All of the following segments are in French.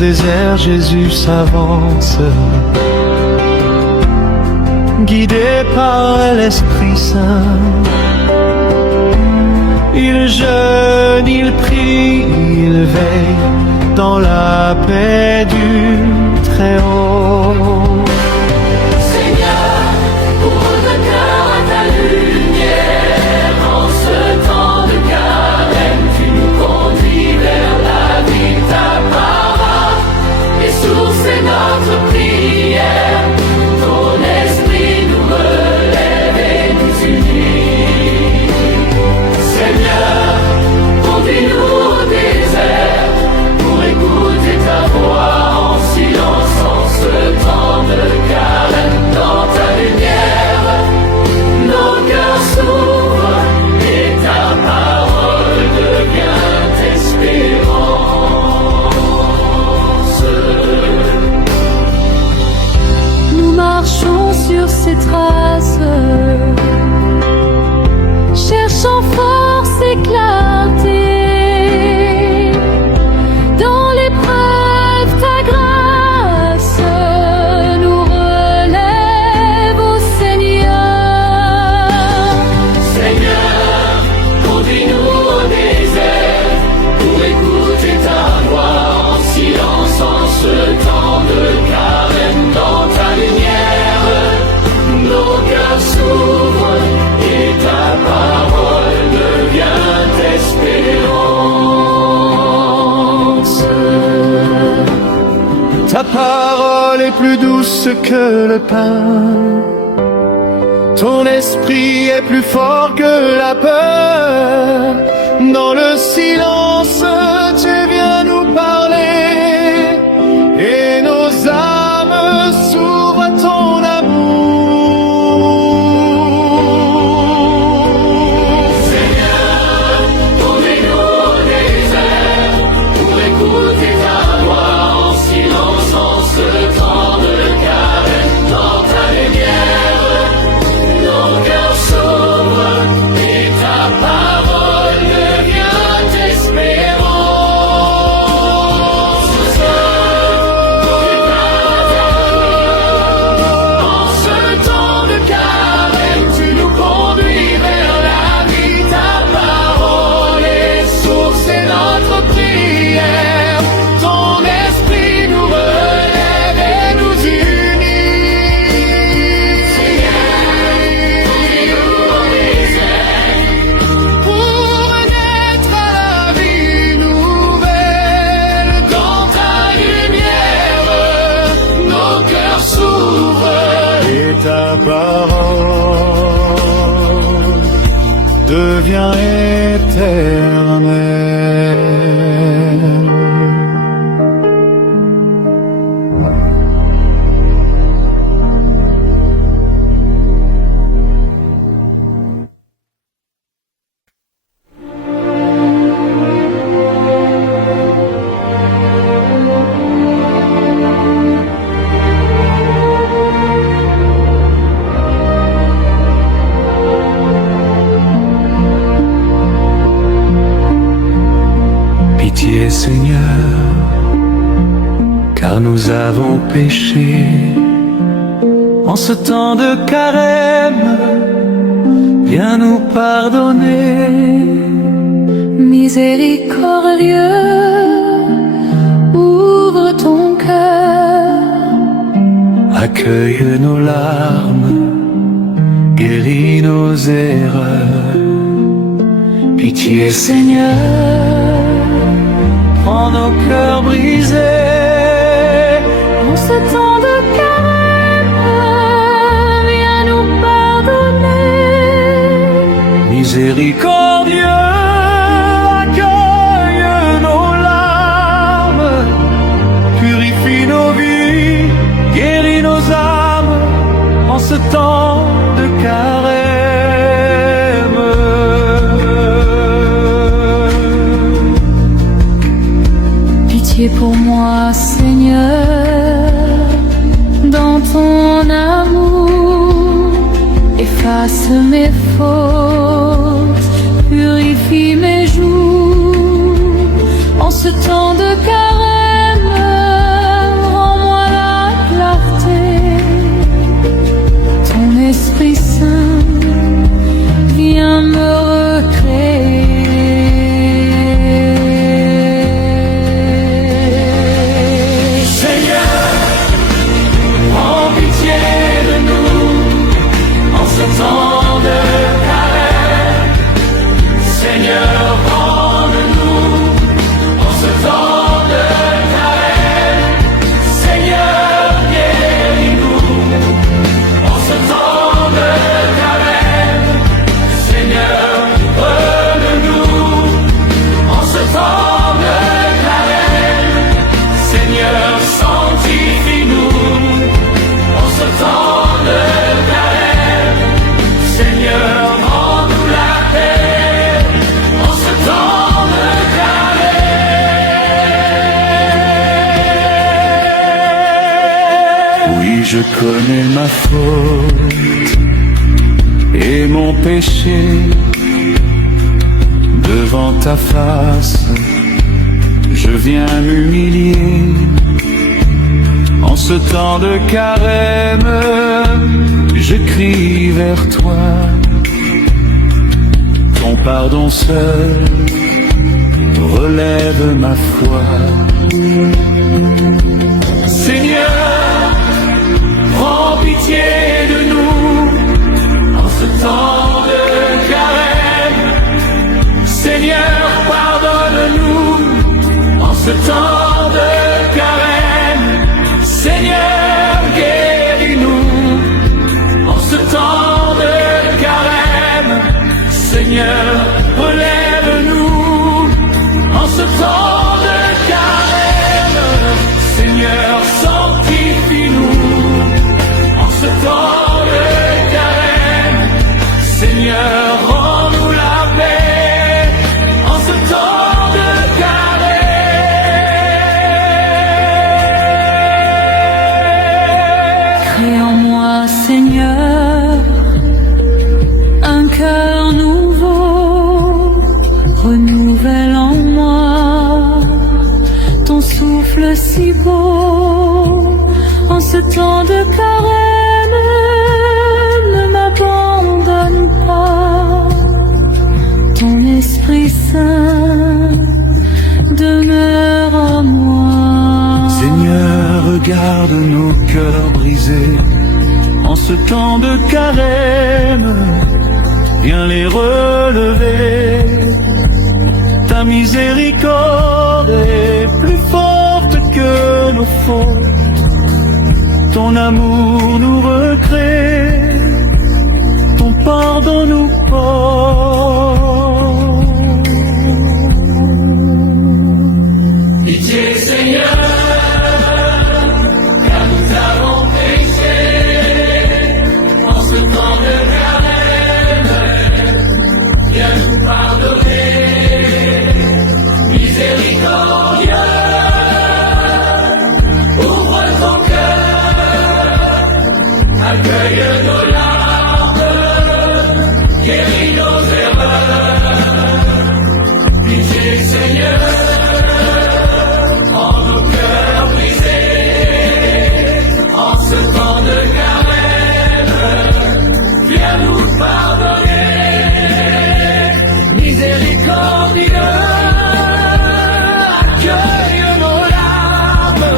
désert, Jésus s'avance, guidé par l'Esprit Saint. Il jeûne, il prie, il veille dans la paix du Très-Haut. Seigneur, ouvre le cœur à ta lumière. En ce temps de carême, tu nous conduis vers la vie de ta parole. Et source est notre prière. Ton esprit nous relève et nous unit. Seigneur, conduis-nous au désert pour écouter ta voix en silence en ce temps de carême. Dans ta lumière, nos cœurs s'ouvrent et ta parole devient espérance. Nous marchons sur ces traces, cherchant force et clarté. Dans l'épreuve, ta grâce nous relève, ô Seigneur. Seigneur, conduis-nous au désert pour écouter ta voix en silence en ce temps de carême. Dans ta lumière, nos cœurs s'ouvrent et ta parole devient espérance. Ta parole est plus douce que le pain, ton esprit est plus fort que la peur. Dans le silence, tu viens nous parler et nos âmes s'ouvrent à ton amour. Seigneur, conduis-nous au désert pour écouter ta voix en silence en ce temps de carême. Dans ta lumière, nos cœurs s'ouvrent et ta parole devient espérance. En ce temps de carême, tu nous conduis vers la vie. Ta parole est source et notre prière. Ton esprit nous relève et nous unit. Seigneur, conduis-nous au désert pour naître à la vie nouvelle. Dans ta lumière, nos cœurs s'ouvrent. Et ta parole devient éternelle. Pitié Seigneur, car nous avons péché. En ce temps de carême, viens nous pardonner. Miséricordieux, ouvre ton cœur. Accueille nos larmes, guéris nos erreurs. Pitié Seigneur, prends nos cœurs brisés. en ce temps de carême, viens nous pardonner. Miséricordieux, accueille nos larmes, purifie nos vies, guéris nos âmes en ce temps de carême. Pitié pour moi, Seigneur, dans ton amour, efface mes fautes, purifie mes jours. En ce temps de carême, Seigneur, rends-le-nous en ce temps de carême. Seigneur, guéris-nous en ce temps de carême. Seigneur, donne-nous en ce temps de carême. Seigneur, sanctifie-nous en ce temps de carême. Seigneur, rends-nous la paix en ce temps de carême. Oui, je connais ma faute et mon péché. Devant ta face, je viens m'humilier. En ce temps de carême, je crie vers toi. Ton pardon seul relève ma foi. Seigneur, prends pitié de nous en ce temps de carême. Seigneur, pardonne-nous en ce temps de carême. Seigneur, guéris-nous en ce temps de carême. Seigneur, relève-nous en ce temps de carême. Seigneur, sanctifie-nous en ce temps de carême. Seigneur, rends-nous la paix en ce temps de carême. Crée en moi, Seigneur, un cœur nouveau, renouvelle en moi ton souffle si beau. En ce temps de carême, ne m'abandonne pas, ton Esprit Saint demeure en moi. Seigneur, regarde nos cœurs brisés. En ce temps de carême, viens les relever. Ta miséricorde est plus forte que nos fautes. Ton amour nous recrée, ton pardon nous porte. Pitié, Seigneur, car nous avons péché en ce temps de carême. Viens nous pardonner, miséricordieux. Ouvre ton cœur, accueille nos larmes, guéris nos erreurs. Pitié, Seigneur, en nos cœurs brisés, en ce temps de carême, viens nous pardonner, miséricordieux, accueille nos larmes,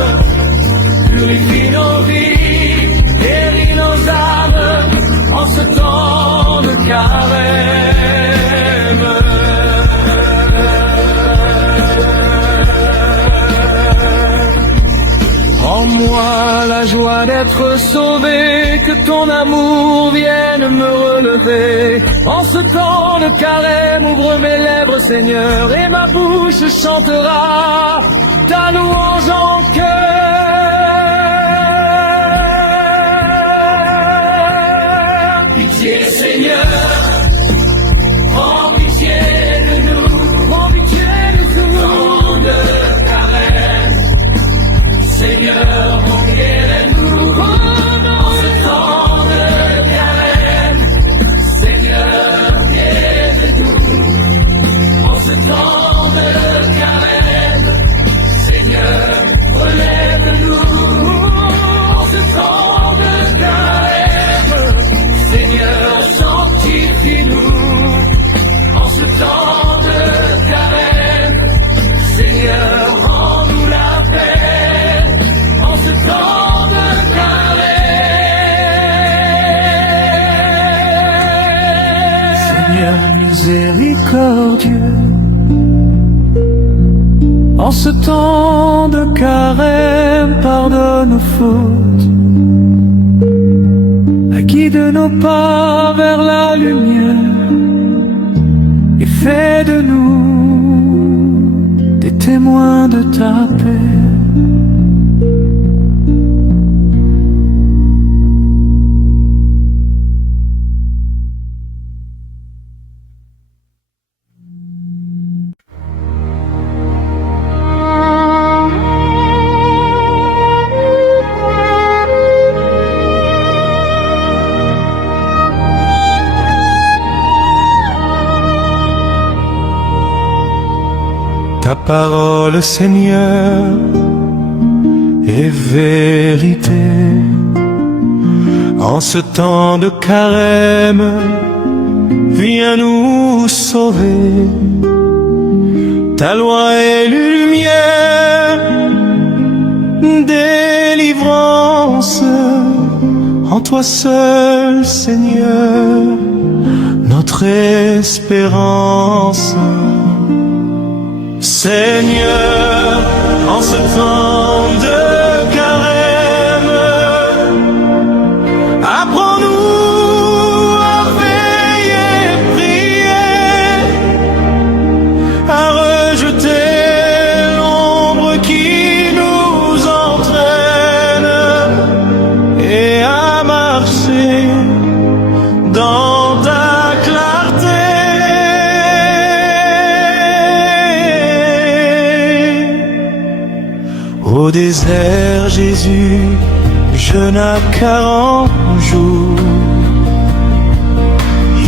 purifie nos vies, guéris nos âmes, en ce temps de carême. En moi la joie d'être sauvé, que ton amour vienne me relever. En ce temps de carême, ouvre mes lèvres, Seigneur, et ma bouche chantera ta louange en cœur. Pitié, Seigneur, prends pitié de nous, prends pitié de nous. Temps de carême, Seigneur, guéris-nous. En ce temps de carême, Seigneur, guéris-nous. En ce temps de carême, Seigneur, relève-nous. Dieu. En ce temps de carême, pardonne nos fautes, guide nos pas vers la lumière et fais de nous des témoins de ta paix. Ta parole, Seigneur, est vérité. En ce temps de carême, viens nous sauver. Ta loi est lumière, délivrance. En toi seul, Seigneur, notre espérance. Seigneur, en ce temps de carême, apprends-nous à veiller, prier, à rejeter l'ombre qui nous entraîne et à marcher dans ta clarté. Au désert, Jésus jeûna 40 jours.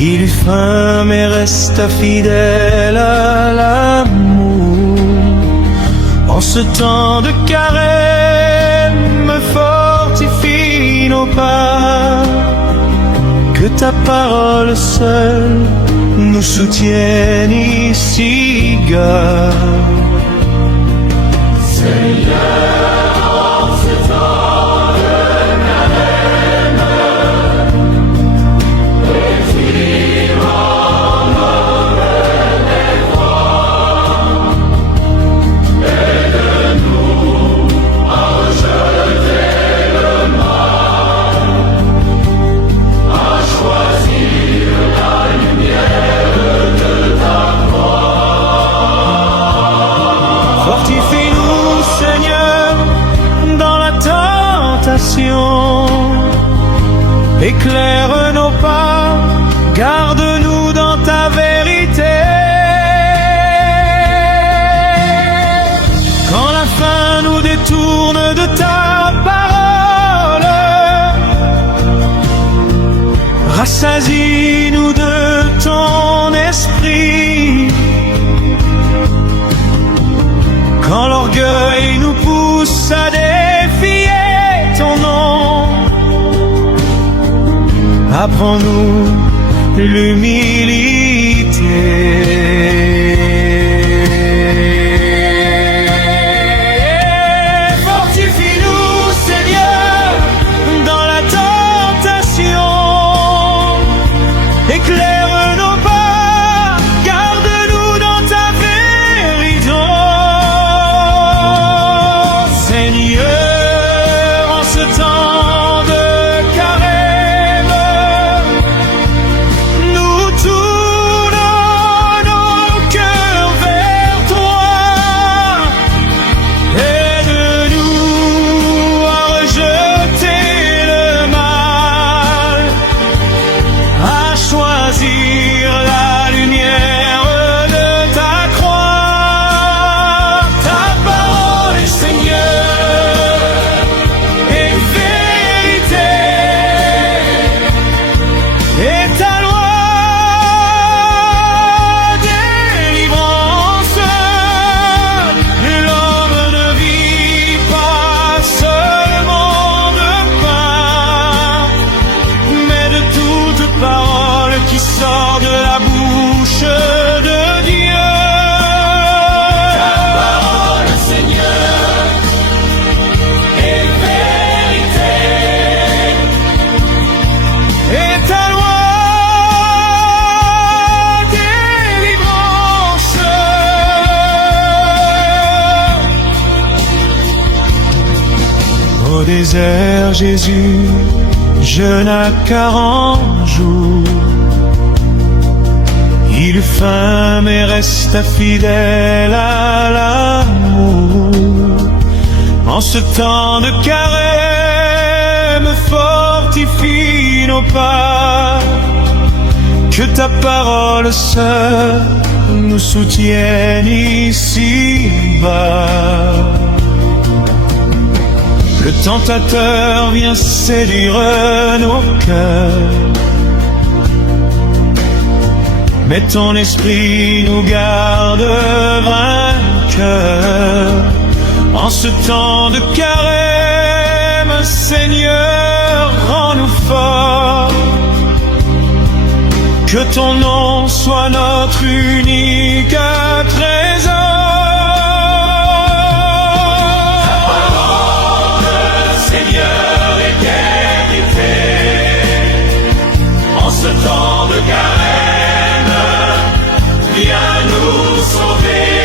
Il eut faim mais resta fidèle à l'amour. En ce temps de carême, fortifie nos pas. Que ta parole seule nous soutienne ici, garde. Seigneur, en ce temps de carême, retire en homme l'effroi, aide-nous à rejeter le mal, à choisir la lumière de ta gloire. Fortifie-nous, Seigneur, dans la tentation. Éclaire nos pas, garde-nous dans ta vérité. Quand la faim nous détourne de ta parole, rassasie-nous de ton esprit. Quand l'orgueil nous pousse à défier ton nom, apprends-nous l'humilité. Fortifie-nous, Seigneur, dans la tentation. Éclaire nos pas, garde-nous dans ta vérité. Seigneur, en ce temps de carême, nous tournons Au désert, Jésus jeûna 40 jours. Il eut faim mais resta fidèle à l'amour. En ce temps de carême, fortifie nos pas. Que ta parole seule nous soutienne ici-bas. Le tentateur vient séduire nos cœurs, mais ton esprit nous garde vainqueurs. En ce temps de carême, Seigneur, rends-nous forts. Que ton nom soit notre unique trésor. Ta parole, Seigneur, est vérité. En ce temps de carême, viens nous sauver.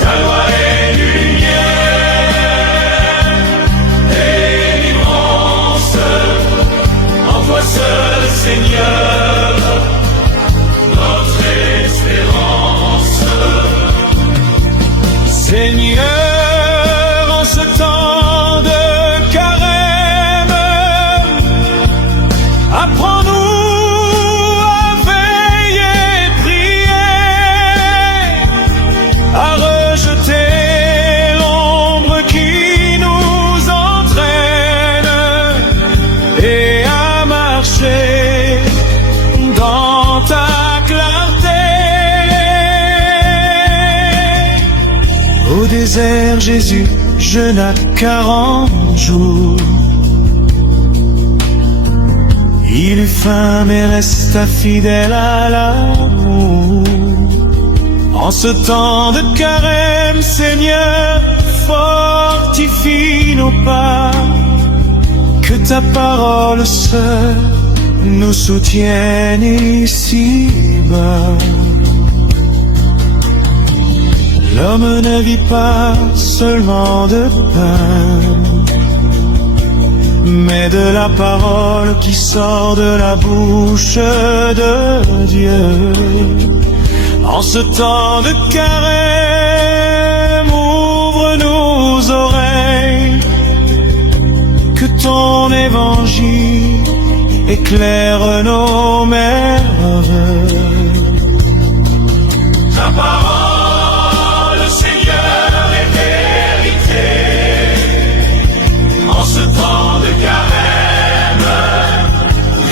Ta loi est lumière, délivrance. En toi seul, Seigneur, notre espérance. Seigneur, en ce temps de carême, apprends-nous à veiller, prier, à rejeter l'ombre qui nous entraîne et à marcher dans ta clarté. Au désert, Jésus jeûna 40 jours. Il eut faim mais resta fidèle à l'amour. En ce temps de carême, Seigneur, fortifie nos pas. Que ta parole seule nous soutienne ici-bas. L'homme ne vit pas seulement de pain, mais de la parole qui sort de la bouche de Dieu. En ce temps de carême, ouvre nos oreilles. Que ton évangile éclaire nos merveilles. Ta parole, Seigneur, est vérité. En ce temps de carême,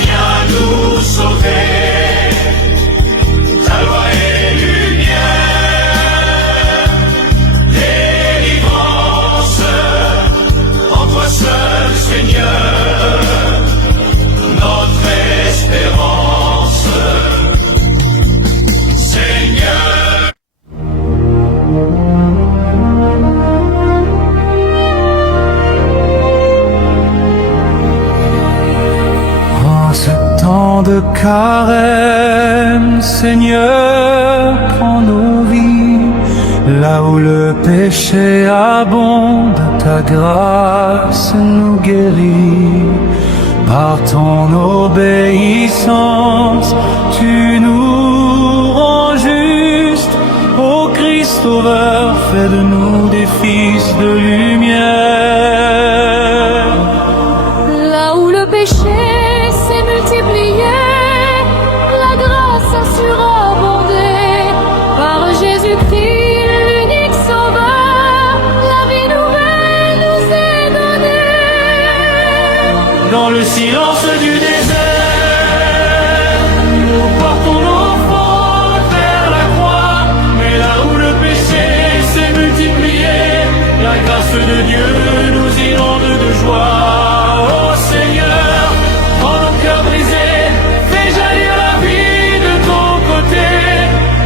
viens nous sauver. Ta loi est lumière, délivrance. En toi seul, Seigneur, notre espérance. Seigneur. En ce temps de carême, Seigneur, prends nos vies. Là où le péché abonde, ta grâce nous guérit. Par ton obéissance, tu nous rends justes. Ô Christ Sauveur, fais de nous des fils de lumière. Là où le péché s'est multiplié, la grâce a surabondé. Par Jésus-Christ, l'unique Sauveur, la vie nouvelle nous est donnée. Dans le silence du désert, nous portons nos fautes vers la croix. Mais là où le péché s'est multiplié, la grâce de Dieu nous inonde de joie. Oh Seigneur, prends nos cœurs brisés, fais jaillir la vie de ton côté.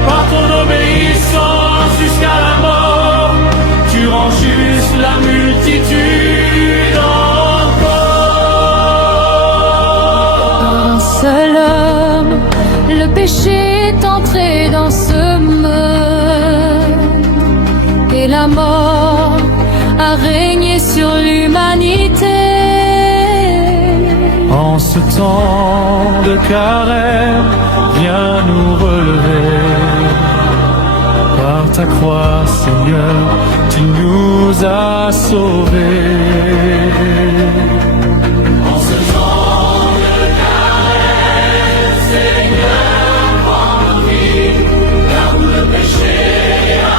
Par ton obéissance jusqu'à la mort, tu rends juste la multitude encore. Un seul homme, le péché est entré dans ce monde, et la mort a régné sur l'humanité. En ce temps de carême, viens nous relever. Par ta croix, Seigneur, tu nous as sauvés. En ce temps de carême, Seigneur, prends nos vies, là où le péché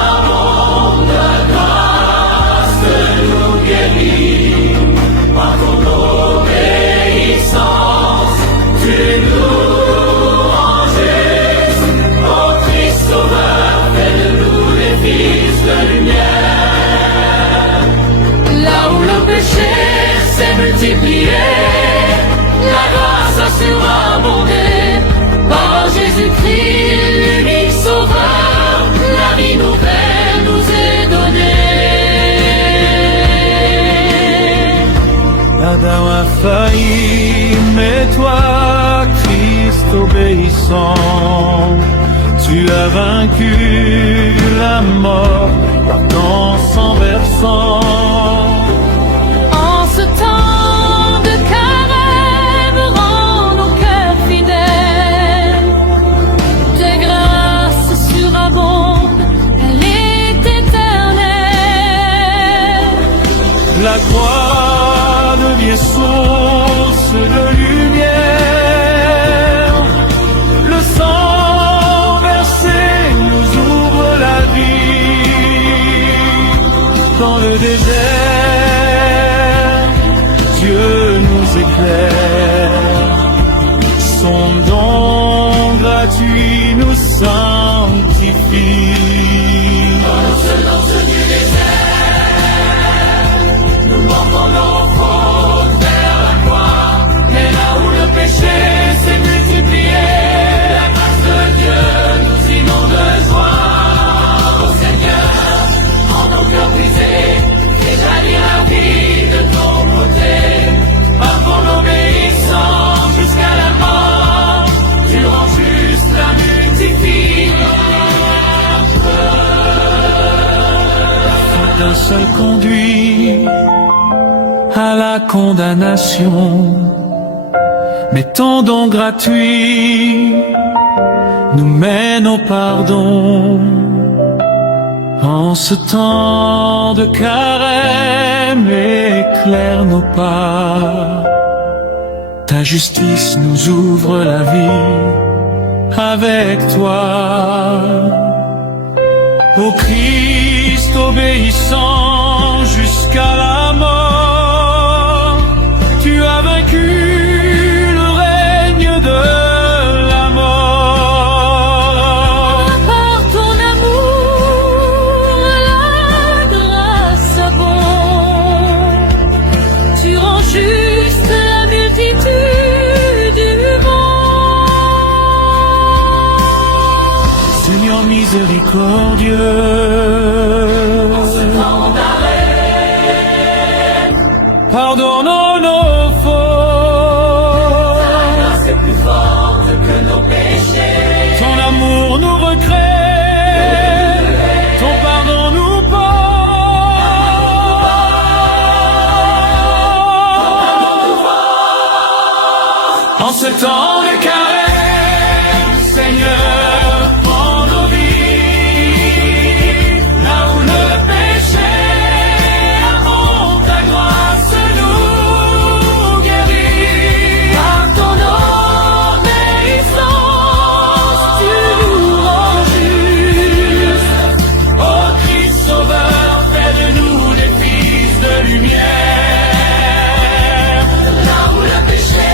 abonde, la grâce nous guérit. Par ton obéissance, tu nous rends justes. Ô Christ Sauveur, fais de nous les fils de lumière. Là où le péché s'est multiplié, la grâce a surabondé. Par Jésus-Christ, l'unique Sauveur, la vie nouvelle nous est donnée. Adam a failli, mais toi, Christ obéissant, tu as vaincu la mort par ton sang versant. En ce temps de carême, rends nos cœurs fidèles. Tes grâces surabondent, elle est éternelle. La croix devient source de lumière. Le sang versé nous ouvre la vie. Dans le désert, Dieu nous éclaire. Son don gratuit nous sanctifie. Dans ce du désert, nous portons nos fautes vers la croix. Mais là où le péché s'est multiplié, la grâce de Dieu nous inonde de joie. Ô Seigneur, en nos cœurs brisés, fais jaillir la vie de ton côté. Par ton obéissance jusqu'à la mort, tu rends juste la multiplié. D'un seul conduit à la condamnation, mais ton don gratuit nous mène au pardon. En ce temps de carême, éclaire nos pas. Ta justice nous ouvre la vie avec toi. Ô Christ obéissant jusqu'à la mort, tu as vaincu le règne de la mort. Par ton amour, la grâce abonde. Tu rends juste la multitude du monde. Seigneur miséricordieux, pardonne nos fautes. C'est plus forte que nos péchés. Ton amour nous recrée, ton pardon nous porte. En ce temps de carême, Seigneur, prends nos vies. Là où le péché abonde, ta grâce nous guérit. Par ton obéissance, tu nous rends justes. Ô Christ Sauveur, fais de nous des fils de lumière. Là où le péché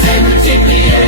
s'est multiplié,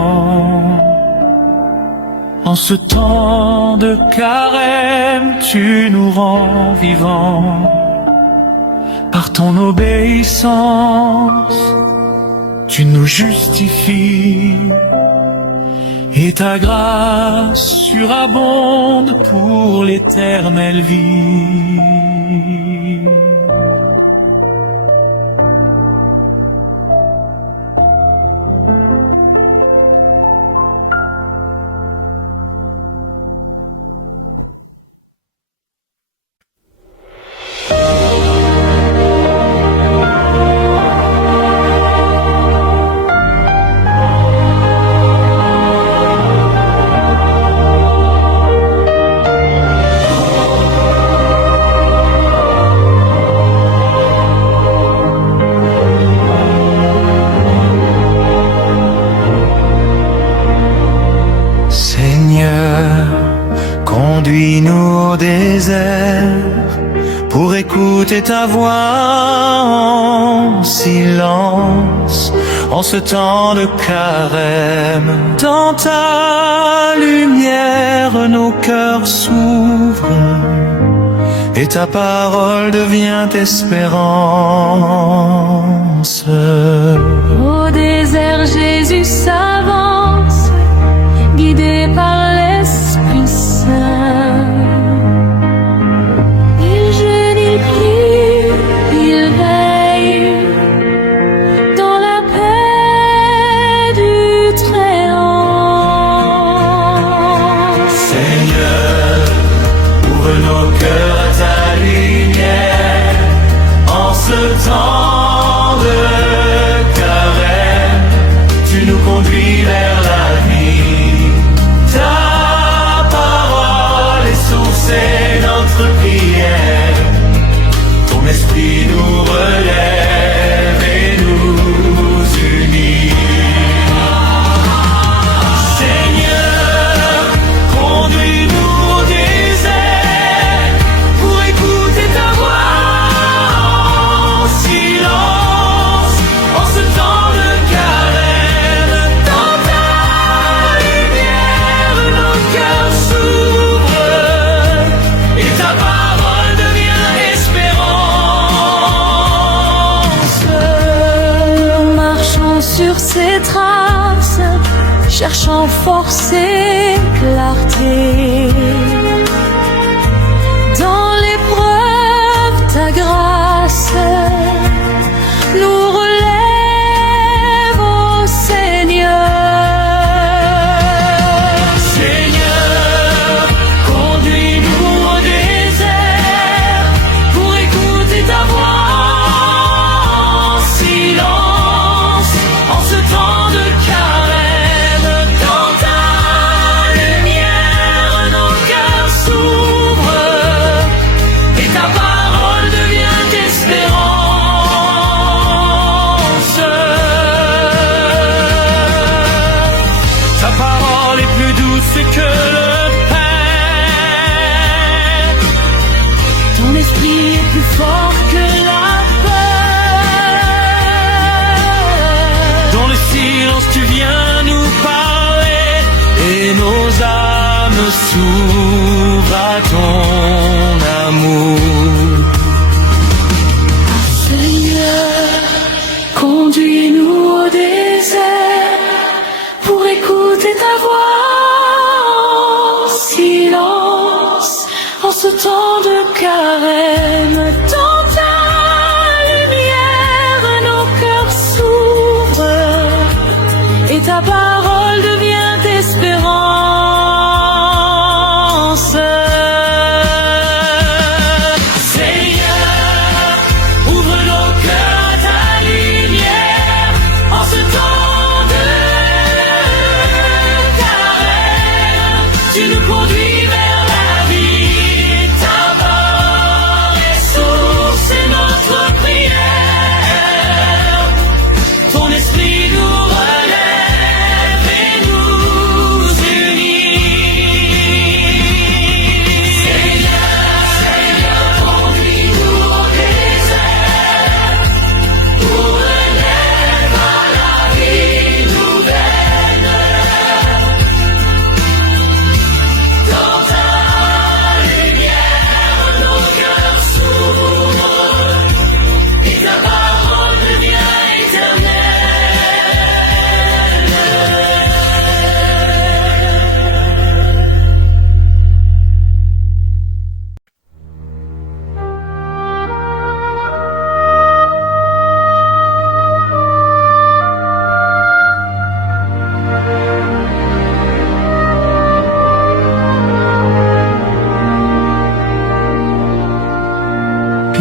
vivant. En ce temps de carême, tu nous rends vivants. Par ton obéissance, tu nous justifies. Et ta grâce surabonde pour l'éternelle vie. Conduis-nous au désert pour écouter ta voix en silence. En ce temps de carême, dans ta lumière, nos cœurs s'ouvrent et ta parole devient espérance. Au désert, Jésus s'avance, guidé par l'Esprit Saint. Il jeûne, il prie, il veille dans la paix du Très-Haut. Seigneur, ouvre nos cœurs à ta lumière en ce temps de carême. Tu nous conduis vers la vie. Ta parole est source et notre prière. Ton esprit nous relève et nous unit. Seigneur, conduis-nous au désert pour écouter ta voix en silence. En ce temps de carême, dans ta lumière, nos cœurs s'ouvrent et ta parole devient espérance. Marchons sur ses traces, cherchant force et clarté. Dans l'épreuve, ta grâce nous relève, ô Seigneur. Seigneur, conduis-nous au désert pour écouter ta voix en silence. En ce temps de carême, dans ta lumière, nos cœurs s'ouvrent et ta parole devient espérance. Ta parole est plus douce que le pain. Ton esprit est plus fort que la peur. Dans le silence tu viens nous parler et nos âmes s'ouvrent à ton amour. Seigneur, conduis-nous au désert pour écouter ta voix en silence. En ce temps de carême, dans ta lumière, nos cœurs s'ouvrent et ta parole devient espérance. Seigneur, ouvre nos cœurs à ta lumière en ce temps de carême. Tu nous conduis vers la vie, ta parole est source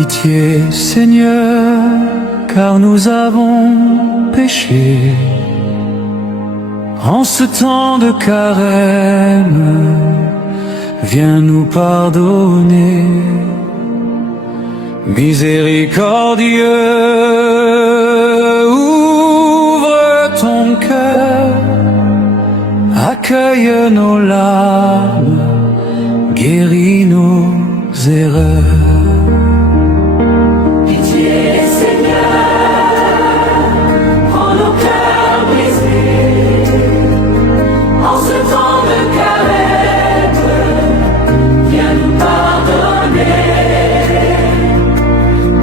Pitié, Seigneur, car nous avons péché. En ce temps de carême, viens nous pardonner. Miséricordieux, ouvre ton cœur, accueille nos larmes, guéris nos erreurs. Pitié, Seigneur, prends nos cœurs brisés. En ce temps de carême, viens nous pardonner.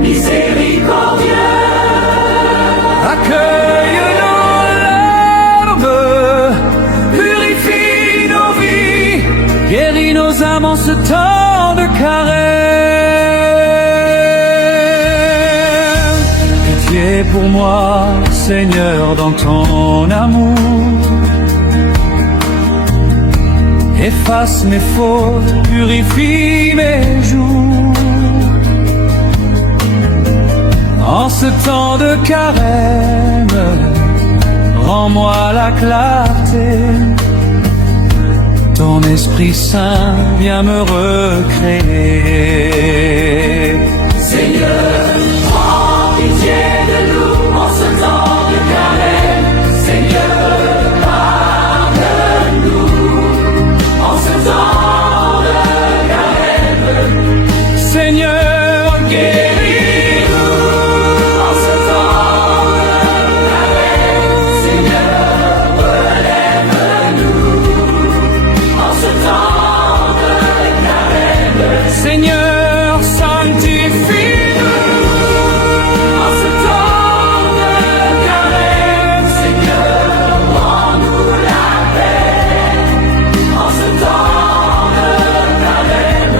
Miséricordieux, Accueille nos larmes, purifie nos vies, guéris nos âmes en ce temps de carême. Pitié pour moi, Seigneur, dans ton amour. Efface mes fautes, purifie mes jours. En ce temps de carême, rends-moi la clarté. Ton Esprit Saint vient me recréer. Seigneur, prends pitié de nous en ce temps de carême. Seigneur, pardonne-nous en ce temps de carême. Seigneur, guéris-nous En ce temps de carême. Seigneur, relève-nous en ce temps de carême. Seigneur, sanctifie-nous En ce temps de carême. Seigneur, rends-nous la paix en ce temps de carême.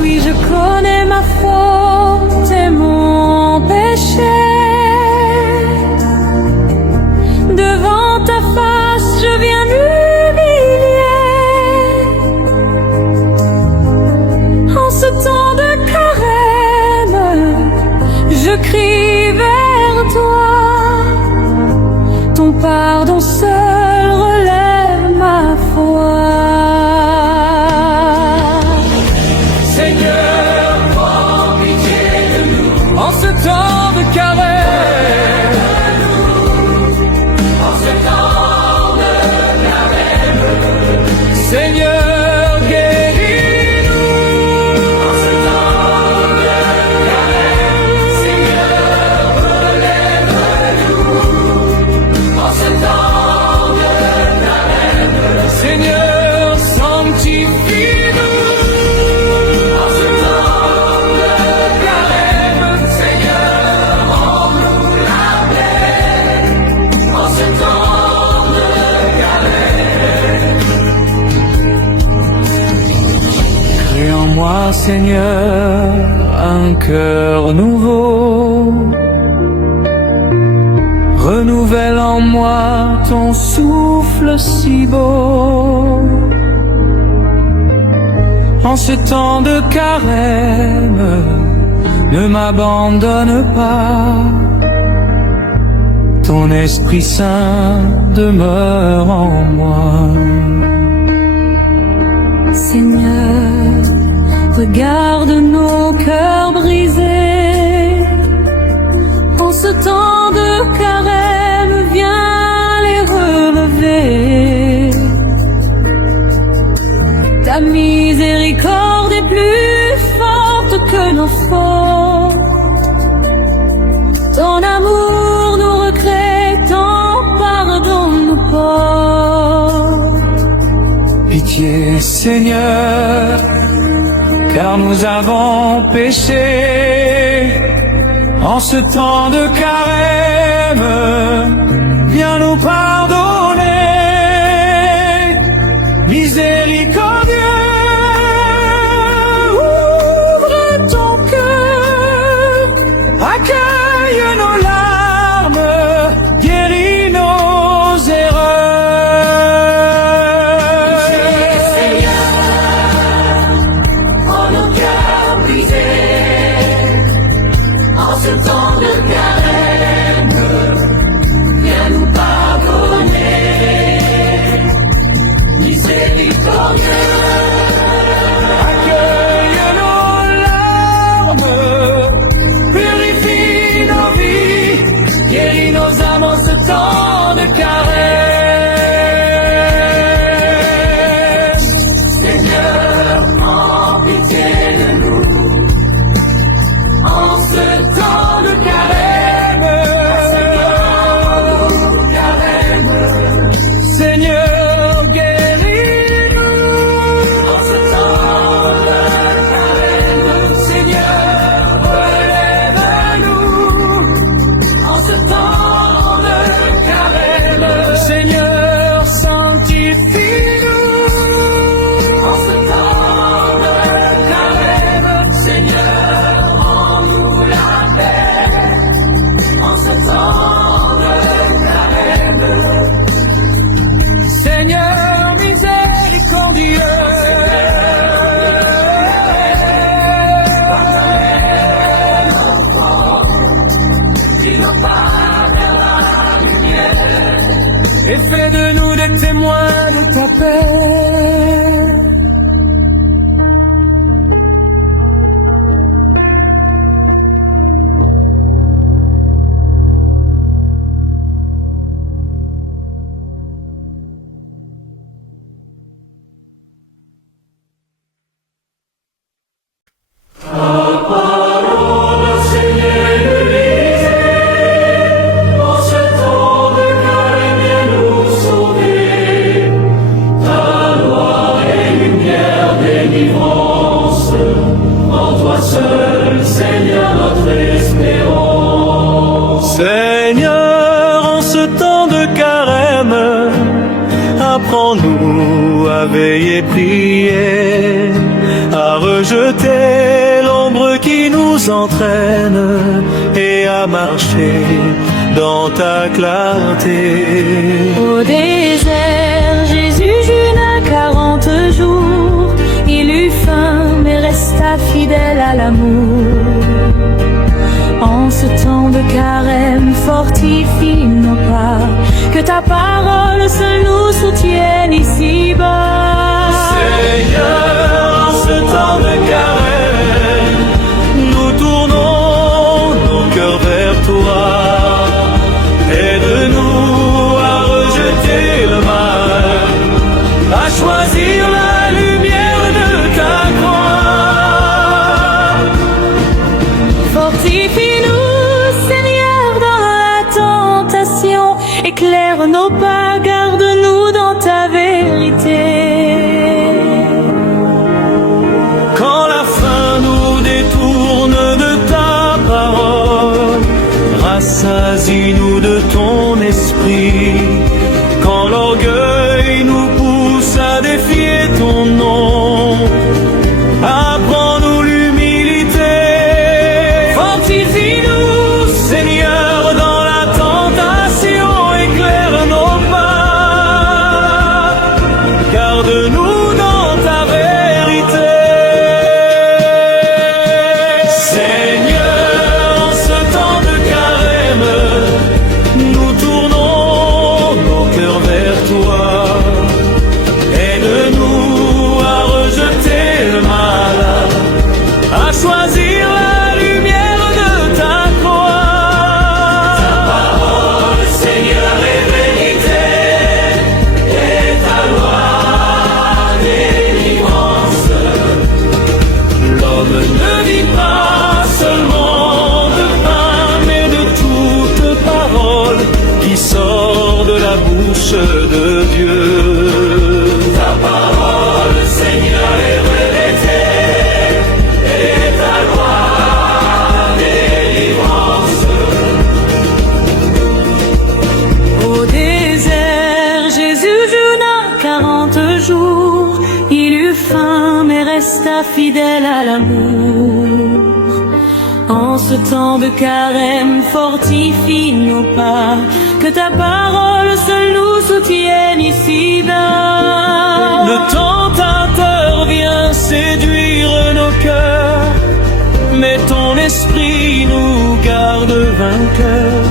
Oui, je connais ma faute et mon péché. Devant ta face, je viens m'humilier. En ce temps de carême, je crie vers toi. Ton pardon seul relève ma foi. Seigneur, prends pitié de nous en ce temps de carême. en ce temps de carême. Seigneur, guéris-nous En ce temps de carême. Seigneur, relève-nous en ce temps de carême. Seigneur, sanctifie-nous En ce temps de carême. Seigneur, rends-nous la paix en ce temps de carême. Crée en moi, Seigneur, un cœur nouveau. Renouvelle en moi ton souffle si beau. En ce temps de carême, ne m'abandonne pas. Ton Esprit Saint demeure en moi. Seigneur, regarde nos cœurs brisés. En ce temps de carême, viens les relever. Ta miséricorde est plus forte que nos fautes. Ton amour nous recrée, ton pardon nous porte. Pitié, Seigneur, car nous avons péché. En ce temps de carême, viens nous pardonner. Miséricordieux, ouvre ton cœur, accueille nos larmes, guéris nos erreurs. et fais de nous des témoins de ta paix. Seigneur, en ce temps de carême, apprends-nous à veiller, prier, à rejeter l'ombre qui nous entraîne et à marcher dans ta clarté. Au désert, Jésus jeûna 40 jours. Il eut faim, mais resta fidèle à l'amour. En ce temps de carême, fortifie nos pas, que ta parole seule nous soutienne ici-bas. Seigneur, en ce temps de carême, nous tournons nos cœurs vers toi. Aide-nous à rejeter le mal, à choisir la lumière de ta croix. Fortifie-nous, Seigneur, dans la tentation. Éclaire nos pas, garde-nous dans ta vérité. Quand la faim nous détourne de ta parole, rassasie-nous de ton esprit. Quand l'orgueil nous pousse à défier ton nom, apprends-nous l'humilité. Fortifie-nous, Seigneur, dans la tentation. Éclaire nos pas, garde-nous dans ta vérité. Seigneur, en ce temps de carême, nous tournons nos cœurs vers toi. Aide-nous à rejeter le mal, à choisir la lumière de ta croix. Ta parole, Seigneur, est vérité, et ta loi délivrance. L'homme ne vit pas seulement de pain, mais de toute parole qui sort de la bouche de Dieu. Ta parole, Seigneur, est vérité, et ta loi délivrance. Au désert, Jésus jeûna 40 jours. Il eut faim, mais resta fidèle à l'amour. En ce temps de carême, fortifie nos pas, que ta parole seule nous soutienne ici-bas. Le tentateur vient séduire nos cœurs, mais ton esprit nous garde vainqueurs.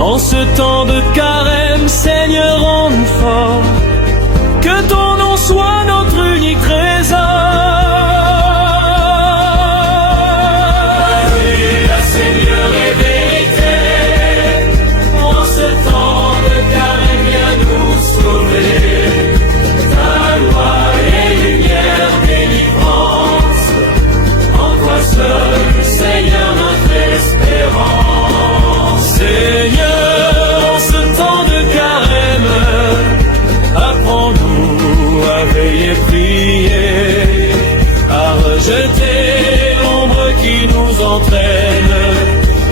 En ce temps de carême, Seigneur, rends-nous forts, que ton nom soit notre unique trésor. La Seigneur est vérité, en ce temps de carême, viens nous sauver. Ta loi est lumière, délivrance, en toi seul, Seigneur, notre espérance. Seigneur, en ce temps de carême, apprends-nous à veiller, prier, à rejeter l'ombre qui nous entraîne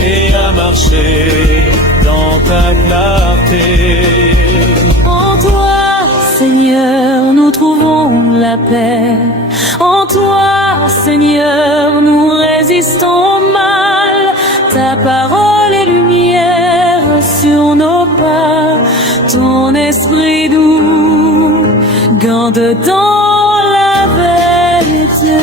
et à marcher dans ta clarté. En toi, Seigneur, nous trouvons la paix. En toi, Seigneur, nous résistons au mal. Ta parole est lumière sur nos pas. Ton esprit doux garde dans la vérité.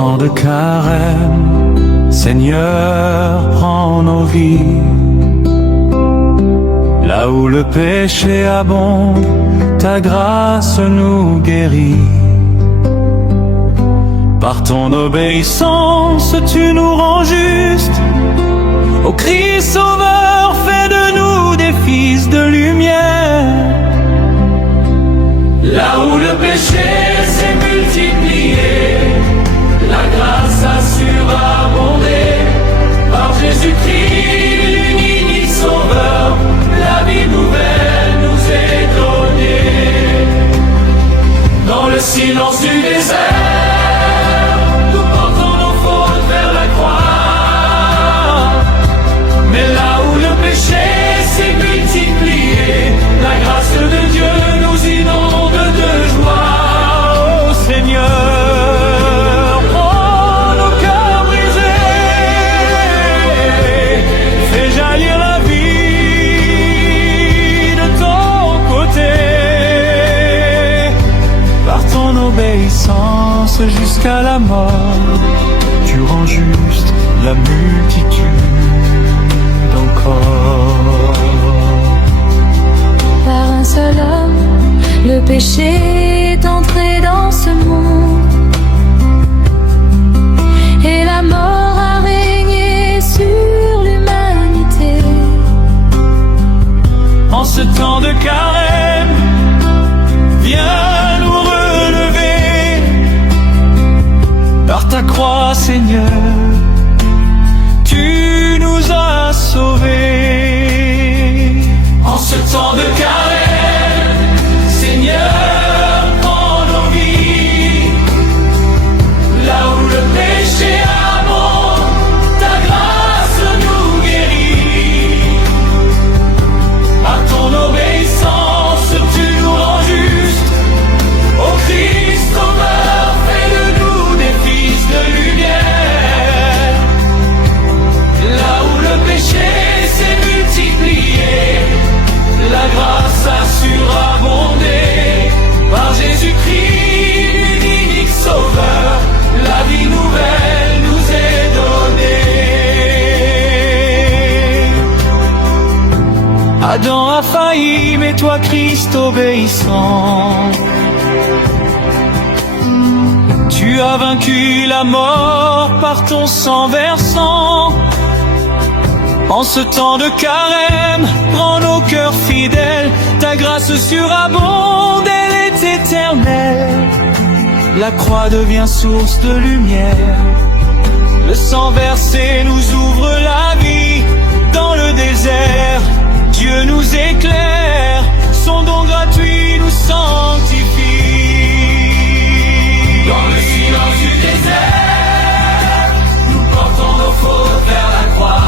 temps de carême, Seigneur, prends nos vies. Là où le péché abonde, ta grâce nous guérit. Par ton obéissance, tu nous rends justes. Ô Christ Sauveur, fais de nous des fils de lumière. Là où le péché s'est multiplié, la grâce a surabondé. Par Jésus-Christ, l'unique Sauveur, la vie nouvelle nous est donnée. Dans le silence du désert, nous portons nos fautes vers la croix. Mais là où le péché s'est multiplié, la grâce de Dieu nous inonde de joie. Oh Seigneur, prends nos cœurs brisés, fais jaillir la vie de ton côté. Par ton obéissance jusqu'à la mort, tu rends juste la multitude encore. Par un seul homme, le péché est entré dans ce monde, et la mort a régné sur l'humanité. En ce temps de carême, viens nous relever. Par ta croix, Seigneur, tu nous as sauvés. En ce temps de carême, Seigneur, prends nos vies. Là où le péché abonde, ta grâce nous guérit. Par ton obéissance, tu nous rends justes. Ô Christ Sauveur, fais de nous des fils de lumière. Là où le péché s'est multiplié, la grâce a surabondé. Par Jésus-Christ, l'unique Sauveur, la vie nouvelle nous est donnée. Adam a failli, mais toi, Christ, obéissant, tu as vaincu la mort par ton sang versant. En ce temps de carême, rends nos cœurs fidèles. Ta grâce surabonde, elle est éternelle. La croix devient source de lumière. Le sang versé nous ouvre la vie. Dans le désert, Dieu nous éclaire. Son don gratuit nous sanctifie. Dans le silence du désert, nous portons nos fautes vers la croix.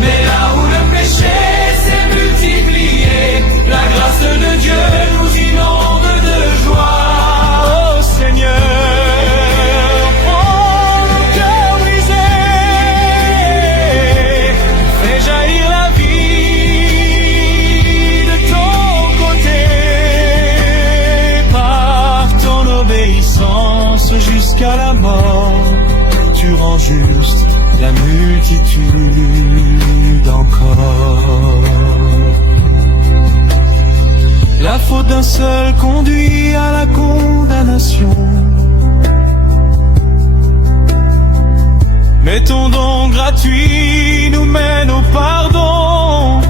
Mais là où le péché s'est multiplié, la grâce de Dieu nous inonde de joie. Oh Seigneur, prends nos cœurs brisés, fais jaillir la vie de ton côté. Par ton obéissance jusqu'à la mort, tu rends juste la multitude encore. La faute d'un seul conduit à la condamnation, mais ton don gratuit nous mène au pardon.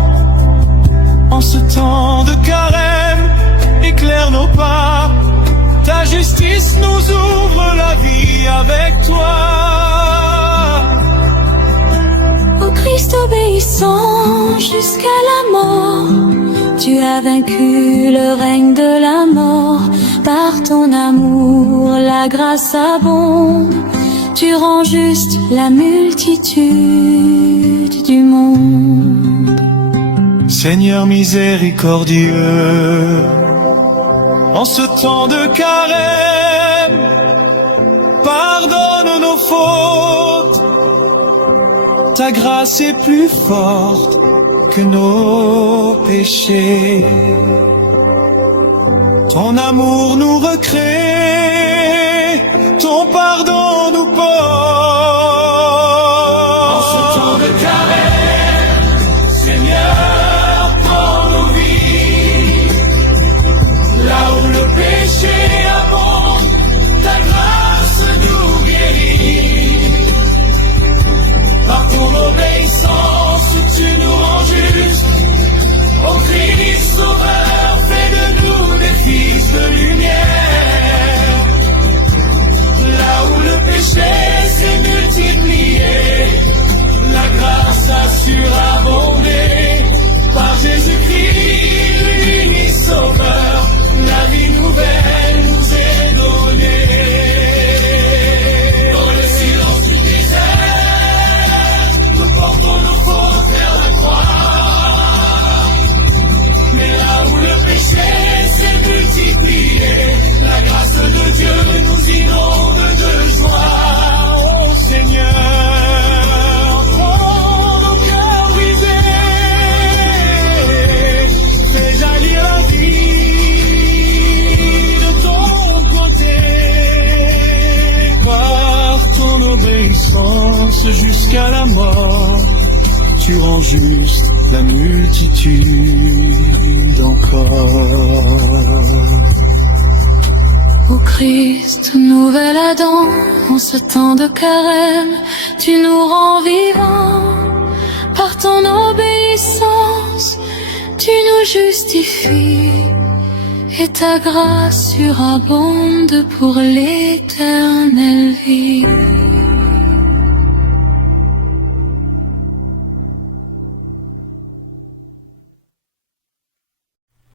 En ce temps de carême, éclaire nos pas. Ta justice nous ouvre la vie avec toi. Ô Christ obéissant jusqu'à la mort, tu as vaincu le règne de la mort. Par ton amour, la grâce abonde. Tu rends juste la multitude du monde. Seigneur miséricordieux, en ce temps de carême, pardonne nos fautes. Ta grâce est plus forte que nos péchés. Ton amour nous recrée ton pardon nous porte. En ce temps de carême, Seigneur, prends nos vies. Là où le péché abonde, ta grâce nous guérit. Par ton obéissance, tu nous rends justes. Ô Christ sauveur, fais de nous des fils de lumière. Là où le péché s'est multiplié, la grâce a surabondé. Par Jésus-Christ, l'unique sauveur, la vie nouvelle nous est donnée. Dans le silence du désert, nous portons nos fautes vers la croix. Mais là où le péché s'est multiplié, la grâce de Dieu nous inonde de joie. Oh Seigneur, prends nos cœurs brisés, fais jaillir la vie de ton côté. Par ton obéissance jusqu'à la mort, tu rends juste la multitude encore. Ô Christ, nouvel Adam, en ce temps de carême, tu nous rends vivants. Par ton obéissance, tu nous justifies. Et ta grâce surabonde pour l'éternelle vie.